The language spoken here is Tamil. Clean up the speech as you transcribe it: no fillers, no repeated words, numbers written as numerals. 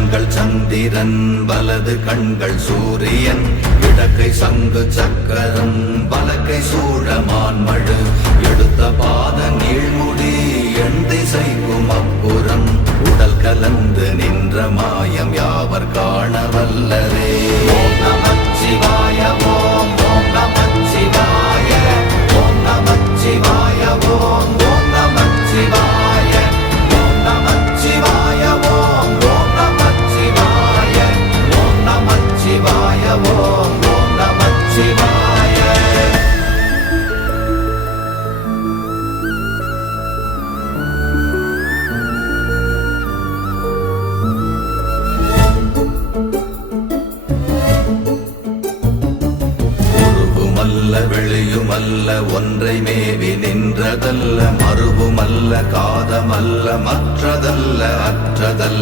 கண்கள் சந்திரன் வலது கண்கள் சூரியன் இடக்கை சங்கு சக்கரம் வலக்கை சூழமான்மழு எடுத்த பாத நீழ்முடி எண் திசைக்கும் அப்புறம் உடல் கலந்து நின்ற மாயம் யாவர் காண வல்லரே. ஓம் நமச்சிவாய ஓம் ஓம் நமச்சிவாய ஓம் நமச்சிவாய ஓம் ஓம் நமச்சிவாய ஓம் நமச்சிவாய ஓம் ஓம் நமச்சிவாய ஓம் நமச்சிவாய ஓம் ஓம் நமச்சிவாய. வெளியுமல்ல ஒன்றை மேவி நின்றதல்ல மறுவுமல்ல காதமல்ல மற்றதல்ல அற்றதல்ல